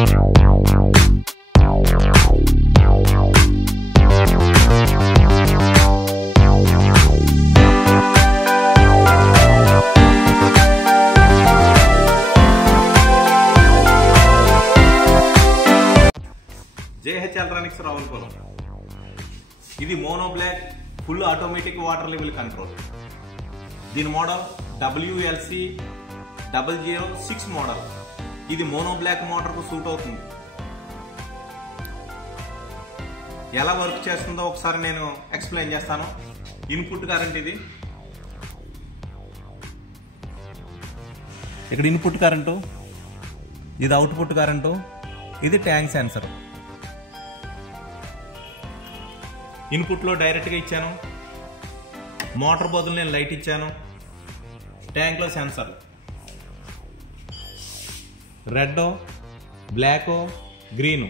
JH Electronics Ravulapalem. ఇది mono block full automatic water level control. దీని model WLC006 model. ఇది mono block మోటార్కు suit అవుతుంది. ఎలా వర్క్ చేస్తుందో ఒకసారి నేను ఎక్స్ప్లెయిన్ చేస్తాను. ఇన్పుట్ కరెంట్ ఇది. ఇక్కడ ఇన్పుట్ కరెంటు, ఇది అవుట్పుట్ కరెంటు, ఇది ట్యాంక్ సెన్సర్. ఇన్పుట్లో డైరెక్ట్గా ఇచ్చాను, మోటార్ బదులు నేను లైట్ ఇచ్చాను, ట్యాంక్లో సెన్సర్. రెడ్, బ్లాక్, గ్రీను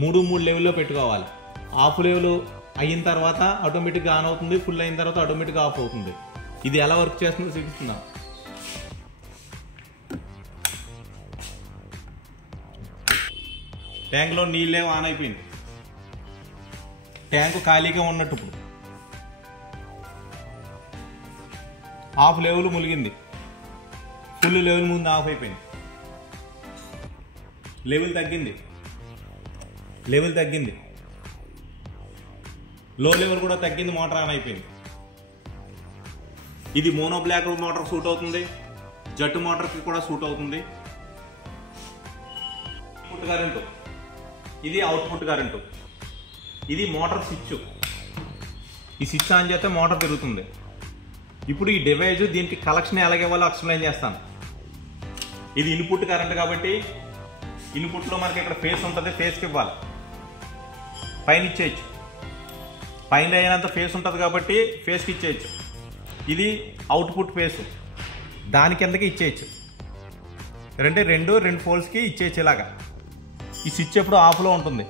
మూడు లెవెల్లో పెట్టుకోవాలి. ఆఫ్ లెవెల్ అయిన తర్వాత ఆటోమేటిక్గా ఆన్ అవుతుంది, ఫుల్ అయిన తర్వాత ఆటోమేటిక్గా ఆఫ్ అవుతుంది. ఇది ఎలా వర్క్ చేస్తుందో చూపిస్తున్నా. ట్యాంక్లో నీళ్ళేమో ఆన్ అయిపోయింది, ట్యాంకు ఖాళీగా ఉన్నట్టు. ఇప్పుడు హాఫ్ లెవెల్ ములిగింది, ఫుల్ లెవెల్ ముందు ఆఫ్ అయిపోయింది. లెవెల్ తగ్గింది, లో లెవెల్ కూడా తగ్గింది, మోటార్ ఆన్ అయిపోయింది. ఇది మోనో బ్లాక్ మోటార్ సూట్ అవుతుంది, జట్టు మోటార్కి కూడా సూట్ అవుతుంది. ఇన్పుట్ కరెంటు, ఇది అవుట్పుట్ కరెంటు. ఇది మోటార్ స్విచ్. ఈ స్విచ్ ఆన్ చేస్తే మోటార్ తిరుగుతుంది. ఇప్పుడు ఈ డివైజ్ దీనికి కలెక్షన్ ఎలాగేవాలో ఎక్స్ప్లెయిన్ చేస్తాను. ఇది ఇన్పుట్ కరెంట్ కాబట్టి ఇన్పుట్లో మనకి ఇక్కడ ఫేస్ ఉంటుంది, ఫేస్కి ఇవ్వాలి. పైన ఇచ్చేయచ్చు, పైన అయినంత ఫేస్ ఉంటుంది కాబట్టి ఫేస్కి ఇచ్చేయచ్చు. ఇది అవుట్పుట్ ఫేస్, దాని కిందకి ఇచ్చేయచ్చు. రెండు ఫోల్స్కి ఇచ్చేయచ్చు ఇలాగా. ఈ స్విచ్ ఎప్పుడు ఆఫ్లో ఉంటుంది.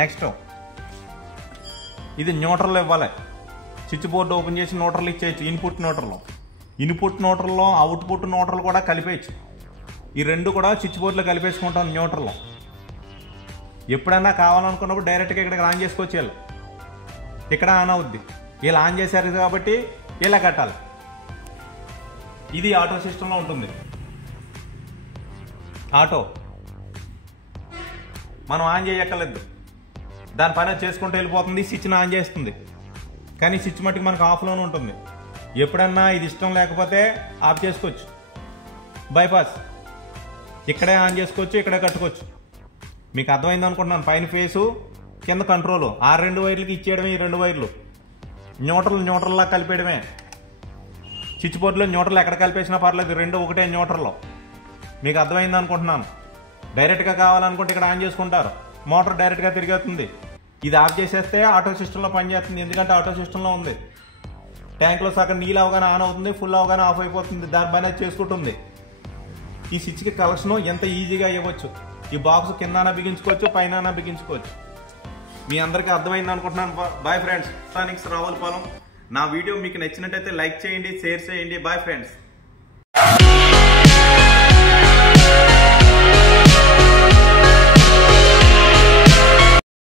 నెక్స్ట్ ఇది న్యూట్రల్ ఇవ్వాలి. స్విచ్ బోర్డు ఓపెన్ చేసి న్యూట్రల్ ఇచ్చేయచ్చు. ఇన్పుట్ న్యూట్రల్లో అవుట్పుట్ న్యూట్రల్ కూడా కలిపేయచ్చు. ఈ రెండు కూడా స్విచ్ బోర్డులో కలిపేసుకుంటాం న్యూట్రల్లో. ఎప్పుడైనా కావాలనుకున్నప్పుడు డైరెక్ట్గా ఇక్కడికి ఆన్ చేసుకోవచ్చు. వీళ్ళు ఇక్కడ ఆన్ అవుద్ది, వీళ్ళు ఆన్ చేశారు కాబట్టి ఇలా కట్టాలి. ఇది ఆటో సిస్టంలో ఉంటుంది. ఆటో మనం ఆన్ చేయక్కర్లేదు, దాని పైన చేసుకుంటూ వెళ్ళిపోతుంది, స్విచ్ని ఆన్ చేస్తుంది. కానీ స్విచ్ మట్టుకు మనకు ఆఫ్లోనే ఉంటుంది. ఎప్పుడన్నా ఇది ఇష్టం లేకపోతే ఆఫ్ చేసుకోవచ్చు. బైపాస్ ఇక్కడే ఆన్ చేసుకోవచ్చు, ఇక్కడే కట్టుకోవచ్చు. మీకు అర్థమైంది అనుకుంటున్నాను. పైన ఫేసు, కింద కంట్రోలు. ఆ రెండు వైర్లకి ఇచ్చేయడమే. ఈ రెండు వైర్లు న్యూట్రల్లా కలిపేయడమే. స్విచ్ బోర్డులో న్యూట్రల్ ఎక్కడ కలిపేసినా పర్లేదు, రెండు ఒకటే న్యూట్రల్లో. మీకు అర్థమైంది అనుకుంటున్నాను. డైరెక్ట్గా కావాలనుకుంటే ఇక్కడ ఆన్ చేసుకుంటారు, మోటార్ డైరెక్ట్గా తిరిగేస్తుంది. ఇది ఆఫ్ చేసేస్తే ఆటో సిస్టంలో పనిచేస్తుంది, ఎందుకంటే ఆటో సిస్టంలో ఉంది. ట్యాంక్లో సగం నీళ్ళు అవగానే ఆన్ అవుతుంది, ఫుల్ అవగానే ఆఫ్ అయిపోతుంది. దాని పైన చేసుకుంటుంది. ఈ స్విచ్కి కలెక్షన్ ఎంత ఈజీగా ఇవ్వచ్చు. ఈ బాక్స్ కింద బిగించుకోవచ్చు, పైన బిగించుకోవచ్చు. మీ అందరికీ అర్థమైంది అనుకుంటున్నాను. Bye friends. ఎలక్ట్రానిక్స్ రావులపాలెం. నా వీడియో మీకు నచ్చినట్టయితే లైక్ చేయండి, షేర్ చేయండి. Bye friends.